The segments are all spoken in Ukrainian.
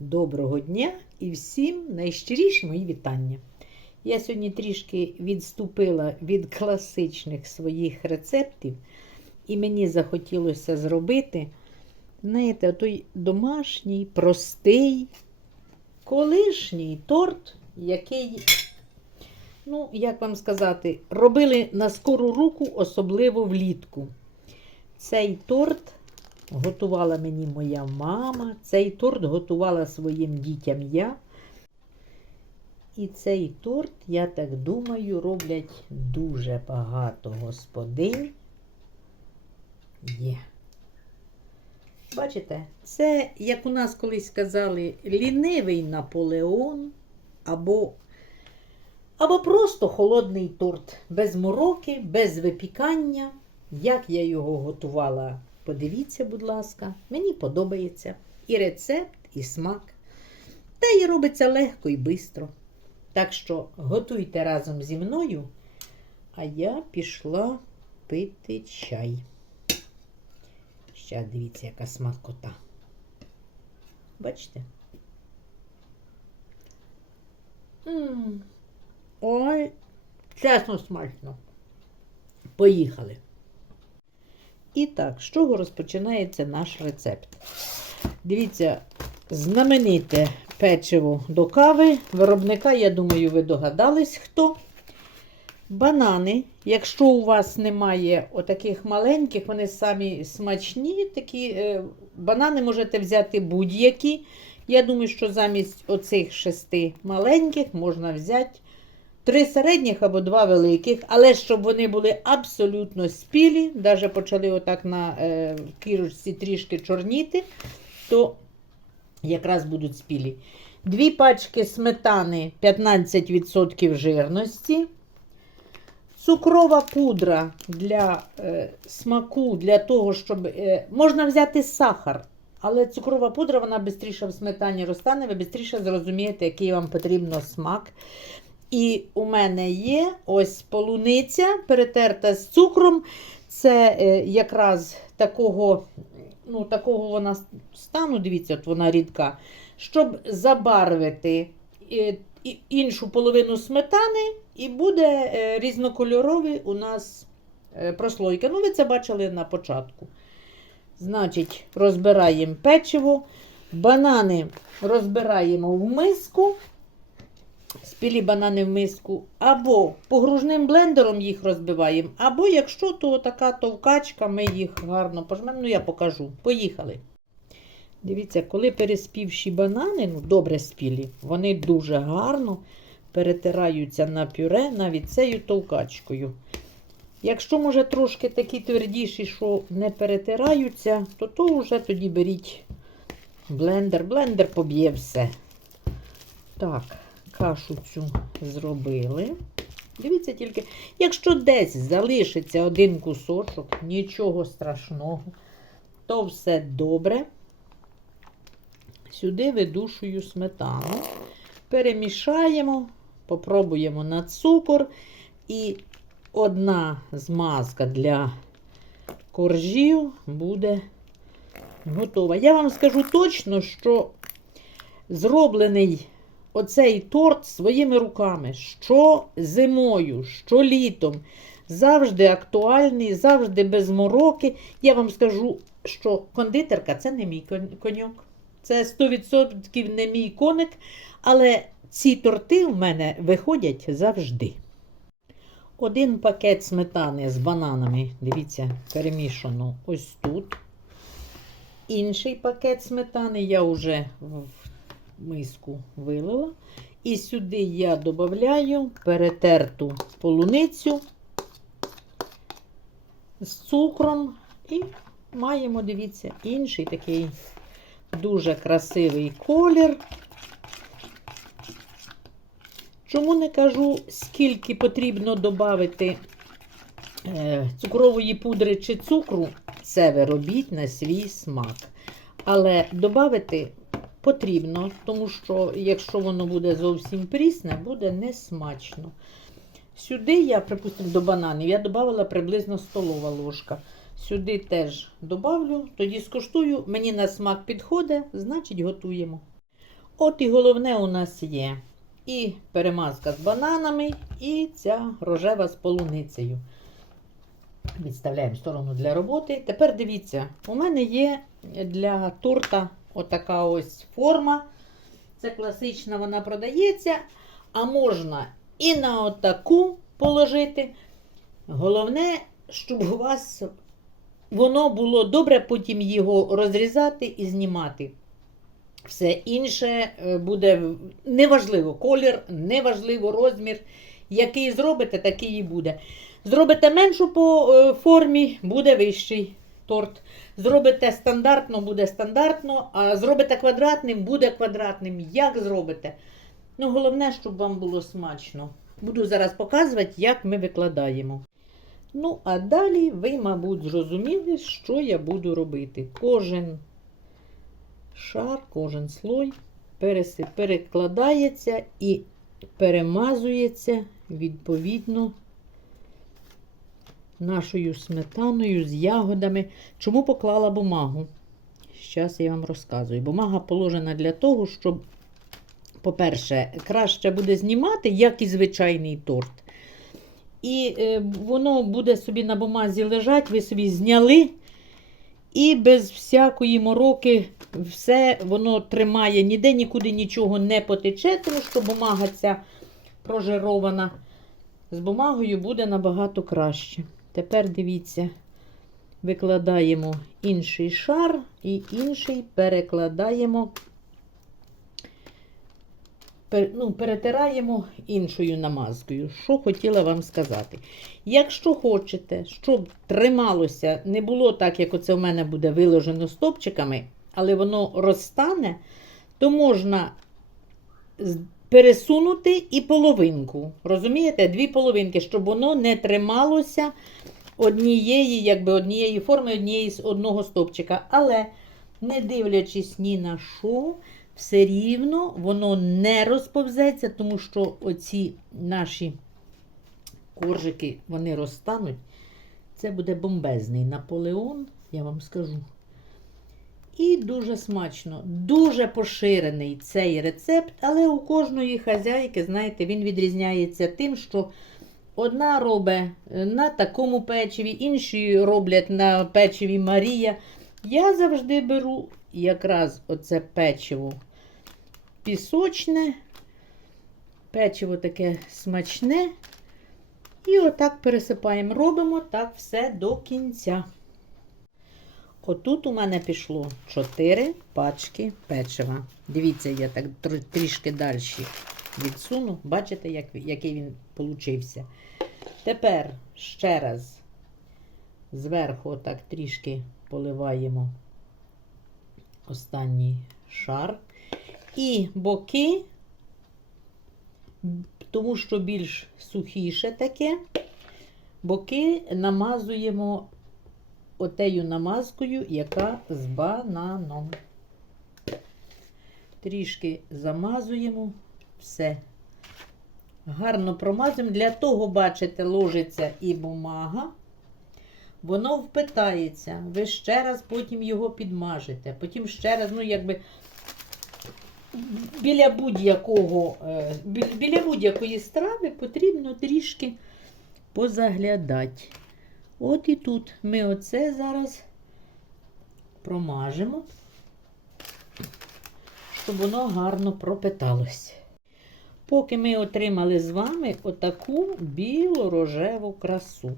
Доброго дня і всім найщиріші мої вітання. Я сьогодні трішки відступила від класичних своїх рецептів, і мені захотілося зробити, знаєте, той домашній, простий, колишній торт, який, ну, як вам сказати, робили на скору руку, особливо влітку. Цей торт готувала мені моя мама, цей торт готувала своїм дітям я. І цей торт, я так думаю, роблять дуже багато господинь. Є. Бачите, це, як у нас колись казали, лінивий Наполеон або, або просто холодний торт. Без мороки, без випікання. Як я його готувала, подивіться, будь ласка, мені подобається і рецепт, і смак. Та й робиться легко і швидко. Так що готуйте разом зі мною, а я пішла пити чай. Ще дивіться, яка смакота. Бачите? М, Ой, чесно смачно. Поїхали. І так, з чого розпочинається наш рецепт? Дивіться, знамените печиво до кави. Виробника, я думаю, ви догадались хто. Банани. Якщо у вас немає отаких маленьких, вони самі смачні. Такі е, банани можете взяти будь-які. Я думаю, що замість оцих шести маленьких можна взяти три середніх або два великих, але щоб вони були абсолютно спілі, навіть почали отак на е, кірочці трішки чорніти, то якраз будуть спілі. Дві пачки сметани 15% жирності. Цукрова пудра для е, смаку, для того, щоб. Е, можна взяти сахар, але цукрова пудра вона швидше в сметані розтане, ви швидше зрозумієте, який вам потрібно смак. І у мене є ось полуниця перетерта з цукром. Це е, якраз такого, ну, такого вона стану, дивіться, от вона рідка, щоб забарвити е, іншу половину сметани, і буде е, різнокольоровий у нас прослойка. Ну, ви це бачили на початку. Значить, розбираємо печиво, банани розбираємо в миску. Спілі банани в миску, або погружним блендером їх розбиваємо, або якщо то така товкачка, ми їх гарно пожмемо. Ну, я покажу. Поїхали. Дивіться, коли переспівші банани, ну добре спілі, вони дуже гарно перетираються на пюре навіть цією товкачкою. Якщо, може, трошки такі твердіші, що не перетираються, то то вже тоді беріть блендер. Блендер поб'є все. Так, кашу цю зробили. Дивіться тільки, якщо десь залишиться один кусочок, нічого страшного, то все добре. Сюди видушую сметану. Перемішаємо, попробуємо на цукор. І одна змазка для коржів буде готова. Я вам скажу точно, що зроблений оцей торт своїми руками, що зимою, що літом, завжди актуальний, завжди без мороки. Я вам скажу, що кондитерка це не мій коньок. Це 100% не мій коник, але ці торти в мене виходять завжди. Один пакет сметани з бананами, дивіться, перемішано ось тут. Інший пакет сметани я вже миску вилила. І сюди я додаю перетерту полуницю з цукром. І маємо, дивіться, інший такий дуже красивий колір. Чому не кажу, скільки потрібно додати е, цукрової пудри чи цукру, це ви робіть на свій смак. Але додати потрібно, тому що якщо воно буде зовсім прісне, буде несмачно. Сюди я, припустимо, до бананів я додавала приблизно столова ложка. Сюди теж добавлю, тоді скуштую. Мені на смак підходить, значить готуємо. От і головне у нас є і перемазка з бананами, і ця рожева з полуницею. Відставляємо сторону для роботи. Тепер дивіться, у мене є для торта отака ось форма. Це класична, вона продається. А можна і на отаку положити. Головне, щоб у вас воно було добре, потім його розрізати і знімати. Все інше е, буде неважливо колір, неважливо розмір. Який зробите, такий і буде. Зробите меншу по е, формі, буде вищий торт. Зробите стандартно, буде стандартно, а зробите квадратним, буде квадратним. Як зробите? Ну, головне, щоб вам було смачно. Буду зараз показувати, як ми викладаємо. Ну, а далі ви, мабуть, зрозуміли, що я буду робити. Кожен шар, кожен слой перекладається і перемазується відповідно нашою сметаною з ягодами. Чому поклала бумагу? Зараз я вам розказую. Бумага положена для того, щоб, по-перше, краще буде знімати, як і звичайний торт. І е, воно буде собі на бумазі лежати, ви собі зняли. І без всякої мороки все воно тримає, ніде нікуди нічого не потече, тому що бумага ця прожирована з бумагою буде набагато краще. Тепер дивіться, викладаємо інший шар і інший перекладаємо, пер, ну, перетираємо іншою намазкою. Що хотіла вам сказати. Якщо хочете, щоб трималося, не було так, як оце в мене буде виложено стопчиками, але воно розтане, то можна пересунути і половинку. Розумієте? Дві половинки, щоб воно не трималося однієї, якби однієї форми, однієї з одного стопчика. Але, не дивлячись ні на що, все рівно воно не розповзеться, тому що оці наші коржики вони розтануть. Це буде бомбезний Наполеон, я вам скажу. І дуже смачно, дуже поширений цей рецепт, але у кожної хазяйки, знаєте, він відрізняється тим, що одна робить на такому печиві, інші роблять на печиві Марія. Я завжди беру якраз оце печиво пісочне, печиво таке смачне. І отак пересипаємо. Робимо так все до кінця. Отут у мене пішло 4 пачки печива. Дивіться, я так тр- трішки далі відсуну. Бачите, як, який він получився. Тепер ще раз зверху отак трішки поливаємо останній шар. І боки тому що більш сухіше таке, боки намазуємо отею намазкою, яка з бананом. Трішки замазуємо все. Гарно промазуємо. Для того, бачите, ложиться і бумага. Воно впитається. Ви ще раз потім його підмажете. Потім ще раз, ну, якби біля будь-якого е, біля будь-якої страви потрібно трішки позаглядати. От і тут ми оце зараз промажемо, щоб воно гарно пропиталося. Поки ми отримали з вами отаку біло-рожеву красу.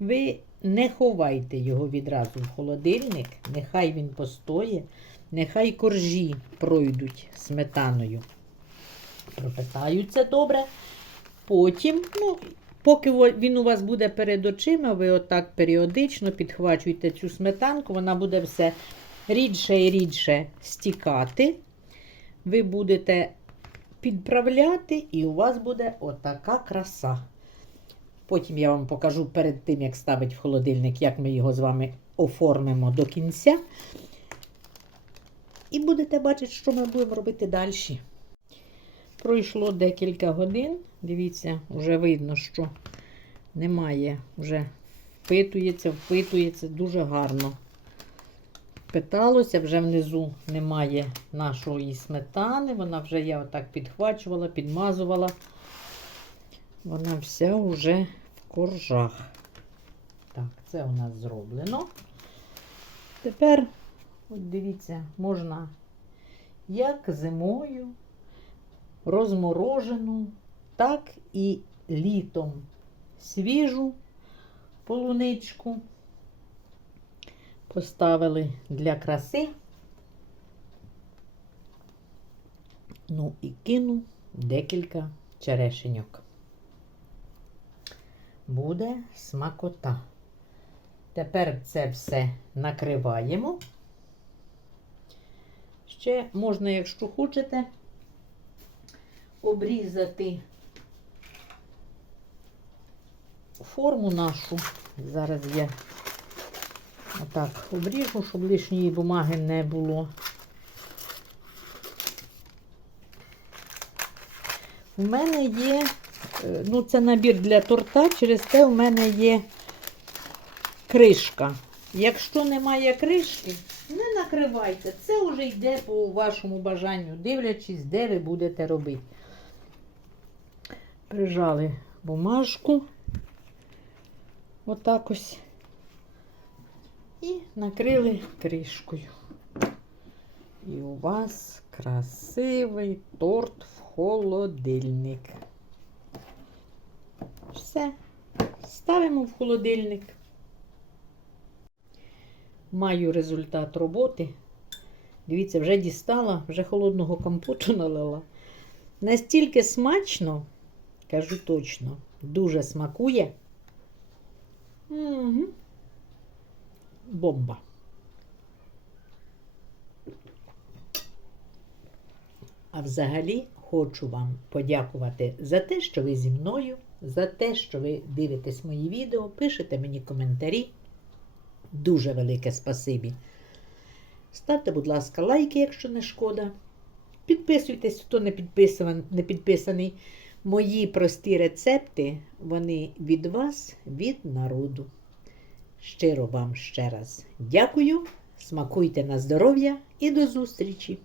Ви не ховайте його відразу в холодильник, нехай він постоє. Нехай коржі пройдуть сметаною. Пропитаються добре. Потім, ну, поки він у вас буде перед очима, ви отак періодично підхвачуєте цю сметанку, вона буде все рідше і рідше стікати. Ви будете підправляти, і у вас буде отака краса. Потім я вам покажу перед тим, як ставити в холодильник, як ми його з вами оформимо до кінця. І будете бачити, що ми будемо робити далі. Пройшло декілька годин. Дивіться, вже видно, що немає, вже впитується, впитується дуже гарно. питалося, вже внизу немає нашої сметани. Вона вже я отак підхвачувала, підмазувала. Вона вся вже в коржах. Так, це у нас зроблено. Тепер, от дивіться, можна як зимою розморожену, так і літом свіжу полуничку. Поставили для краси. Ну і кину декілька черешеньок. Буде смакота. Тепер це все накриваємо. Ще можна, якщо хочете, обрізати форму нашу. Зараз я отак обріжу, щоб лишньої бумаги не було. У мене є, е, ну це набір для торта, через те у мене є кришка. Якщо немає кришки, не накривайте. Це вже йде по вашому бажанню, дивлячись, де ви будете робити. Прижали бумажку. Отак ось. І накрили кришкою. І у вас красивий торт в холодильник. Все. Ставимо в холодильник. Маю результат роботи. Дивіться, вже дістала, вже холодного компоту налила. Настільки смачно, кажу точно, дуже смакує. Угу. Бомба. А взагалі хочу вам подякувати за те, що ви зі мною, за те, що ви дивитесь мої відео, пишете мені коментарі. Дуже велике спасибі. Ставте, будь ласка, лайки, якщо не шкода. Підписуйтесь, хто не, підписаний. Мої прості рецепти, вони від вас, від народу. Щиро вам ще раз дякую. Смакуйте на здоров'я і до зустрічі!